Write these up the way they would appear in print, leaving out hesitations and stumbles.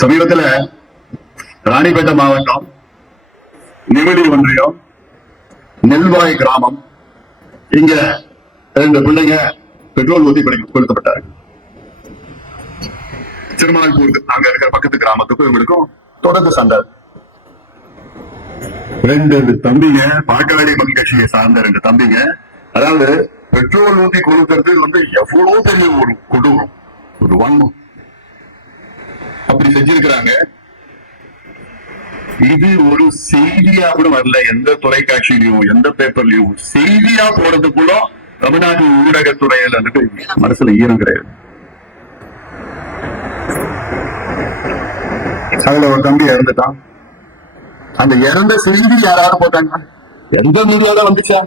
சமீபத்துல ராணிப்பேட்டை மாவட்டம் நிமிடி ஒன்றியம் நெல்வாய் கிராமம் இங்க 2 பிள்ளைங்க பெட்ரோல் ஊத்தி கொளுத்தப்பட்டாரு. திருமணப்பூருக்கு அங்க இருக்கிற பக்கத்து கிராமத்துக்கும் இவங்களுக்கும் தொடர்ந்து சண்டை. 2 தம்பிங்க பாட்டாளி மக்கள் கட்சியை சார்ந்த 2 தம்பிங்க, அதாவது பெட்ரோல் ஊத்தி கொளுத்துறது எவ்வளவு பெரிய ஒரு கொடூரம், ஒரு வன்மம் அப்படி செஞ்சிருக்கிறாங்க. இது ஒரு செய்தியா கூட வரல, எந்த தொலைக்காட்சியிலையும் எந்த பேப்பர்லயும் செய்தியா போறதுக்குள்ள தமிழ்நாட்டு ஊடகத்துறையில மனசுல ஈரம் கிடையாது. அதுல ஒரு தம்பி இறந்துட்டான். அந்த இறந்த செய்தி யாராவது போட்டாங்க? எந்த மீடியால வந்துச்சா?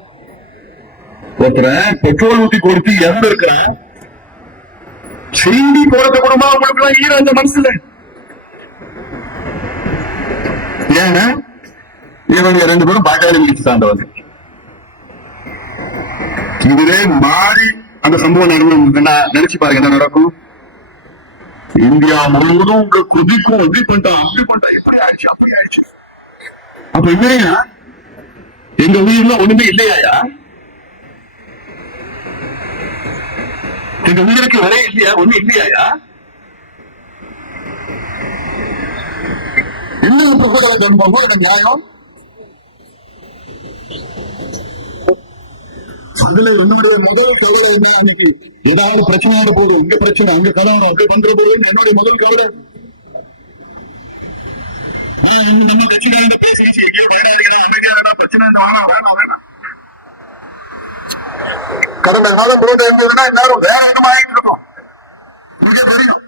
பெட்ரோல் ஊத்தி கொடுத்து இறந்து இருக்கிறேன் செய்தி போறது கூடமா உங்களுக்கு எல்லாம் ஈரம் அந்த மனசுல? ஏன்னா இவங்க 2 பேரும் பாட்டாளி கட்சி சார்ந்தவங்க. இதுவே மாறி அந்த சம்பவம் நடந்ததுன்னா நினைச்சு பாருங்க என்ன நடக்கும். இந்தியா முழுவதும் குதிக்கும், அப்படி பண்ணிட்டான் இப்படி ஆயிடுச்சு அப்படி ஆயிடுச்சு. அப்ப இல்லையா எங்க உயிர்ல ஒண்ணுமே இல்லையா? எங்க உயிருக்கு வரைய இல்லையா? ஒண்ணு இல்லையா? என்ன நியாயம்? அதுல என்னுடைய முதல் கவலை என்ன, அன்னைக்கு ஏதாவது பிரச்சனையோட போதும், இங்க பிரச்சனை அங்க கலவரம் அப்படி பண்ற போது என்னுடைய முதல் கவலை. நம்ம கட்சிக்காரங்க பேசிச்சு எங்கேயோ பயனாளிகளா அமைதியா பிரச்சனை வேணாம். கடந்த காலம் போது இருந்ததுன்னா எல்லாரும் வேற விதமா ஆகிட்டு இருக்கோம். இங்க தெரியும்.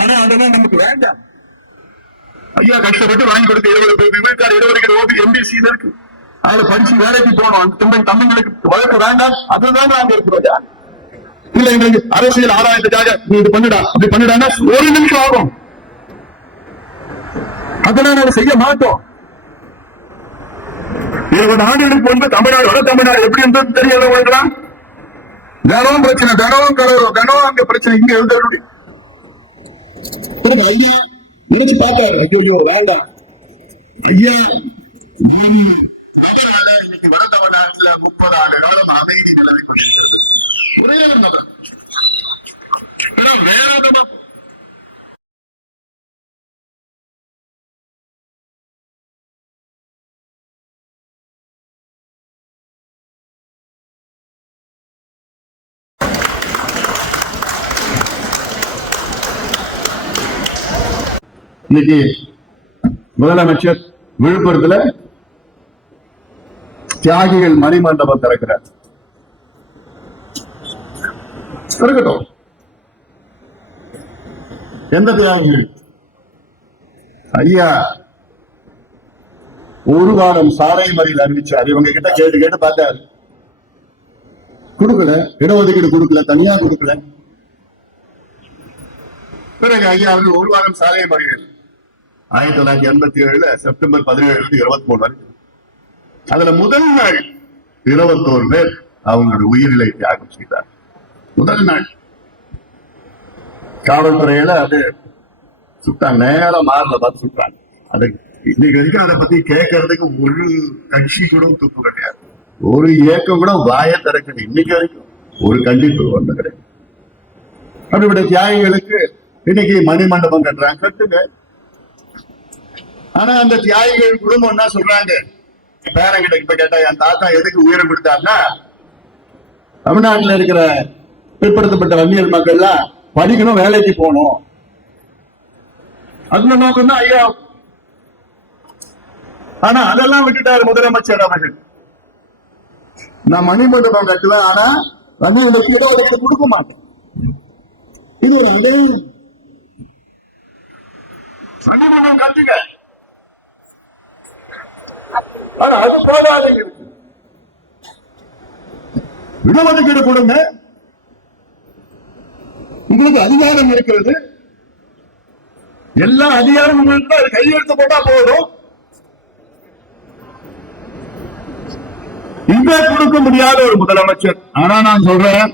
ஆனா அதெல்லாம் நமக்கு வேண்டாம். ஐயா கஷ்டப்பட்டு வாங்கி கொடுத்து 20 ஓட்டு எம்பிசி இருக்கு, அதுல படிச்சு வேலைக்கு போனோம். தம்பிங்களுக்கு வழக்கு வேண்டாம், அதுதான் நாங்க இருக்கிறோம். இல்ல எங்களுக்கு அரசியல் ஆதாயத்துக்காக நீ இது பண்ணுடா அப்படி பண்ணிடான்னா 1 நிமிஷம் ஆகும். அதெல்லாம் நாங்க செய்ய மாட்டோம். 20 ஆண்டுகளுக்கு முன்பு தமிழ்நாடு எப்படி இருந்தது தெரியல உங்களுக்குலாம். தினமும் பிரச்சனை, தினமும் கலவரம், தினமும் அங்க பிரச்சனை, இங்க எழுத ஐயா நினைச்சு பார்த்தாரு. ஐயோ வேண்டாம் ஐயா, இன்னைக்கு வட தமிழ்நாட்டுல 30 ஆண்டு காலம் அமைதி நிலவை கொண்டிருக்கிறது. ஒரே ஒரு நபர் வேற இன்னைக்கு முதலமைச்சர் விழுப்புரத்துல தியாகிகள் மணிமண்டபம் திறக்கிறார். இருக்கட்டும், எந்த தியாகிகள்? ஐயா 1 வாரம் சாலை மறியல் அறிவிச்சார். இவங்க கிட்ட கேட்டு பார்த்தாரு, கொடுக்கல, இடஒதுக்கீடு கொடுக்கல, தனியா கொடுக்கல. பிறகு ஐயா 1 வாரம் சாலை மறியல் 1987 செப்டம்பர் 17 23 வரை. அதுல முதல் நாள் 21 பேர் அவங்களோட உயிரிலை தியாகம் செய்தார். முதல் நாள் காவல்துறையில அது சுட்டாங்க, நேரம் மாறல பார்த்து சுட்டாங்க. அது இன்னைக்கு வரைக்கும் அதை பத்தி கேட்கறதுக்கு ஒரு கட்சி கூட துப்பு கிடையாது, ஒரு இயக்கம் கூட வாய திறக்குது. இன்னைக்கு வரைக்கும் ஒரு கண்டிப்பு ஒண்ணு கிடையாது. அப்படிப்பட்ட தியாகிகளுக்கு இன்னைக்கு மணிமண்டபம் கட்டுறாங்க, கட்டுங்க. ஆனா அந்த தியாகிகள் குடும்பம் என்ன சொல்றாங்க? பேரங்கிட்ட இப்ப கேட்டா, என் தாத்தா எதுக்கு உயிரம் கொடுத்தாருன்னா, தமிழ்நாட்டில் இருக்கிற பிற்படுத்தப்பட்ட வன்னியர் மக்கள்லாம் படிக்கணும், வேலைக்கு போகணும், அதுல நோக்கம் தான் ஐயா. ஆனா அதெல்லாம் விட்டுட்டாரு முதலமைச்சர் அவர்கள். நான் மணிமண்டபம் கட்டுவேன், ஆனா வன்னியர்களுக்கு இடஒதுக்கீடு கொடுக்க மாட்டேன். இது ஒரு அடையாளம். மணிமண்டபம் கட்டுங்க, ஆனா அது போதாதுங்க. இடஒதுக்கீடு கொடுங்க, உங்களுக்கு அதிகாரம் இருக்கிறது, எல்லா அதிகாரம் உங்களுக்கு அது கையெழுத்து போட்டா போதும். இங்க கொடுக்க முடியாத ஒரு முதலமைச்சர். ஆனா நான் சொல்றேன்,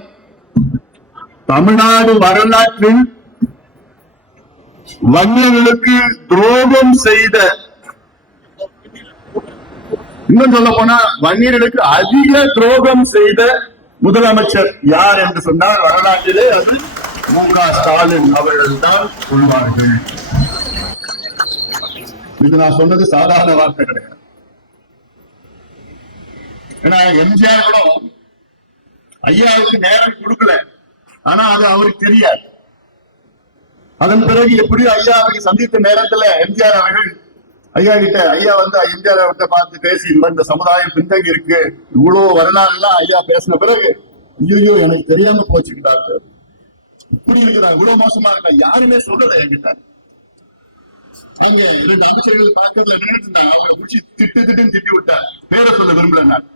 தமிழ்நாடு வரலாற்றில் வன்னியர்களுக்கு துரோகம் செய்த, இன்னும் சொல்ல போனா வன்னியர்களுக்கு அதிக துரோகம் செய்த முதலமைச்சர் யார் என்று சொன்னால் வரலாற்றிலே அது மு.க. ஸ்டாலின் அவர்கள் தான் சொல்வார்கள். இது நான் சொன்னது சாதாரண வார்த்தை கிடையாது. ஏன்னா எம்ஜிஆர் கூட ஐயாவுக்கு நேரம் கொடுக்கல, ஆனா அது அவருக்கு தெரியாது. அதன் பிறகு எப்படியோ ஐயாவை சந்தித்த நேரத்துல எம்ஜிஆர் அவர்கள் ஐயா கிட்ட, ஐயா வந்து எம்ஜிஆர் அவர்கிட்ட பார்த்து பேசி, இந்த சமுதாயம் பின்தங்கி இருக்கு, இவ்வளவு வரலாறு எல்லாம் ஐயா பேசின பிறகு, ஐயோ எனக்கு தெரியாம போச்சு டாக்டர், இப்படி இருக்குதா, இவ்வளவு மோசமா இருக்கா, யாருமே சொல்லல என்கிட்ட. அங்க 2 அமைச்சர்கள் பக்கத்துல நின்றுட்டு இருந்தாங்க, அவங்களை குடிச்சு திட்டுன்னு திட்டி விட்டார். பேரை சொல்ல விரும்பல நான்.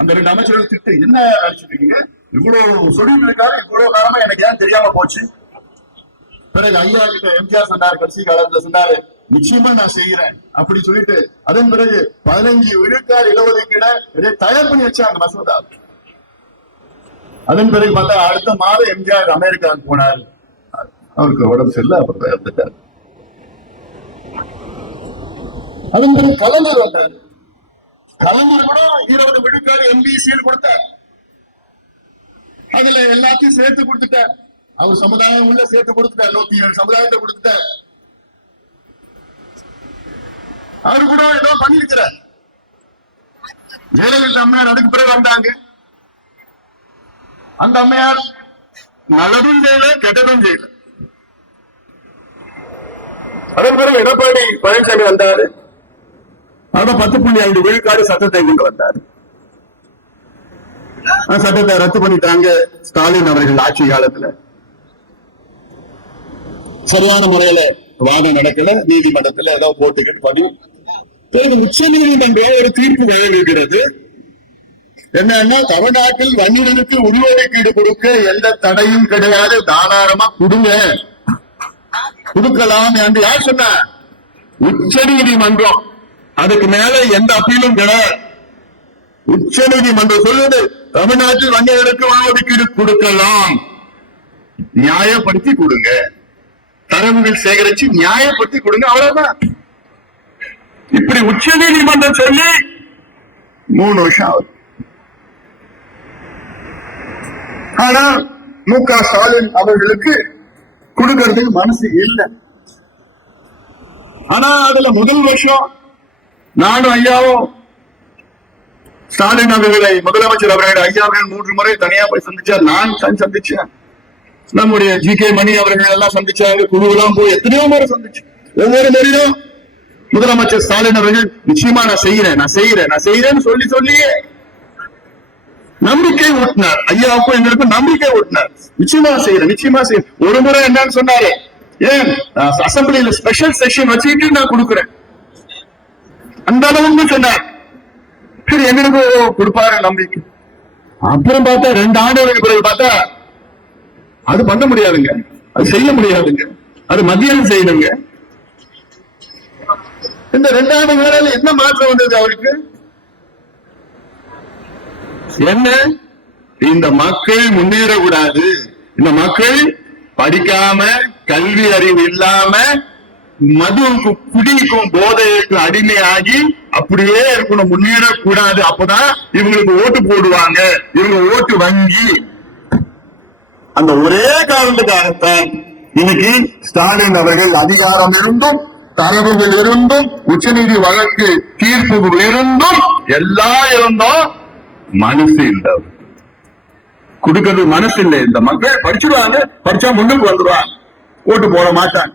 அந்த 2 அமைச்சர்கள் திட்டு, என்ன அடிச்சுட்டு இருக்கீங்க, இவ்வளவு சொல்லிட்டு இருக்காரு, இவ்வளவு காலமா எனக்கு ஏன் தெரியாம போச்சு. பிறகு ஐயா கிட்ட எம்ஜிஆர் சொன்னார், கடைசி காலத்துல சொன்னாரு, நிச்சயமா நான் செய்யறேன் அப்படி சொல்லிட்டு, அதன் பிறகு 15 விழுக்காடு இடஒதுக்கீட தயார் பண்ணி வச்சாங்க மசோதா. அதன் பிறகு பார்த்தா அடுத்த மாதம் எம்ஜிஆர் அமெரிக்காவுக்கு போனார். அவருக்கு உடம்பு சரியில்லை, அப்புறம் இறந்துட்டார். அதன் பிறகு கலைஞர் வந்தார். கலைஞர் கூட 20 விழுக்காடு NBCயில் கொடுத்தார். அதுல எல்லாத்தையும் சேர்த்து கொடுத்துட்டார். அவர் சமுதாயம் உள்ள சேர்த்து கொடுத்துட்டார். 107 சமுதாயத்தை கொடுத்துட்டார். அவரு கூட ஏதோ பண்ணிருக்கிறார். ஜெயலலிதா அம்மையார் அதுக்கு பிறகு வந்தாங்க. அந்த அம்மையார் நல்லதும் செய்யல, கெட்டதும் செய்யல. அதன் பிறகு எடப்பாடி பழனிசாமி வந்தாரு. அதான் 10.5 விழுக்காடு சட்டத்தை கொண்டு வந்தார். சட்டத்தை ரத்து பண்ணிட்டாங்க ஸ்டாலின் அவர்கள் ஆட்சி காலத்துல. சரியான முறையில வாதம் நடக்கல, நீதிமன்றத்துல ஏதோ போட்டுக்கிட்டு பதிவு. உச்ச நீதிமன்றம் ஒரு தீர்ப்பு வழங்குகிறது. என்னன்னா, தமிழ்நாட்டில் வன்னியர்களுக்கு உள்ஒதுக்கீடு கொடுக்க எந்த தடையும் கிடையாது, தாராளமா கொடுங்க, கொடுக்கலாம் என்று யார் சொன்ன? உச்ச நீதிமன்றம். அதுக்கு மேல எந்த அப்பீலும் கிடையாது. உச்ச நீதிமன்றம் சொல்லுது, தமிழ்நாட்டில் வன்னியர்களுக்கு உள்ஒதுக்கீடு கொடுக்கலாம், நியாயப்படுத்தி கொடுங்க, தரவுகள் சேகரிச்சு நியாயப்படுத்தி கொடுங்க, அவ்வளவுதான். இப்படி உச்ச நீதிமன்றம் சொல்லி 3 வருஷம் ஆகுது. ஆனா மு.க. ஸ்டாலின் அவர்களுக்கு கொடுக்கறதுக்கு மனசு இல்லை. ஆனா அதுல முதல் வருஷம் நானும் ஐயாவும் ஸ்டாலின் அவர்களை, முதலமைச்சர் அவர்களை ஐயாவை 3 முறை தனியா போய் சந்திச்சார். நான் சந்திச்சேன். நம்முடைய ஜி.கே. மணி அவர்கள் எல்லாம் சந்திச்சாங்க. குழுவெல்லாம் போய் எத்தனையோ முறை சந்திச்சு, ஒவ்வொரு முறையும் முதலமைச்சர் ஸ்டாலின் அவர்கள் நிச்சயமா நான் செய்யறேன்னு சொல்லியே நம்பிக்கை ஊட்டினார். ஐயாவுக்கும் எங்களுக்கும் நம்பிக்கை ஊட்டினார். நிச்சயமா செய்யறேன். ஒரு முறை என்னன்னு சொன்னாரு, ஏன் அசம்பிளியில ஸ்பெஷல் செஷன் வச்சுட்டு நான் கொடுக்குறேன், அந்த அளவுக்கு சொன்னார். சரி, எங்களுக்கு கொடுப்பாரு நம்பிக்கை. அப்புறம் பார்த்தா 2 ஆண்டுகளுக்கு பிறகு பார்த்தா அது பண்ண முடியாதுங்க, அது செய்ய முடியாதுங்க, அது மத்தியம் செய்யணுங்க. இந்த 2 ஆண்டு வேலையில என்ன மாற்றம் வந்தது அவருக்கு? என்ன, இந்த மக்கள் முன்னேறக்கூடாது, இந்த மக்கள் படிக்காம, கல்வி அறிவு இல்லாம, மதுவுக்கும் குடிக்கும் போதைக்கு அடிமையாகி அப்படியே இருக்கணும், முன்னேறக்கூடாது. அப்பதான் இவங்களுக்கு ஓட்டு போடுவாங்க, இவங்க ஓட்டு வங்கி. அந்த ஒரே காரணத்துக்காகத்தான் இன்னைக்கு ஸ்டாலின் அவர்கள் அதிகாரம் இருந்தும், தரவுகள் இருந்தும், உச்சநீதி வழக்கு தீர்ப்புகள் இருந்தும், எல்லாம் இருந்தும் மனசு இல்லை, கொடுக்கிறது மனசு இல்லை. இந்த மக்கள் படிச்சுடுவாங்க, படிச்சா முன்னுக்கு வந்துடுவாங்க, ஓட்டு போட மாட்டாங்க.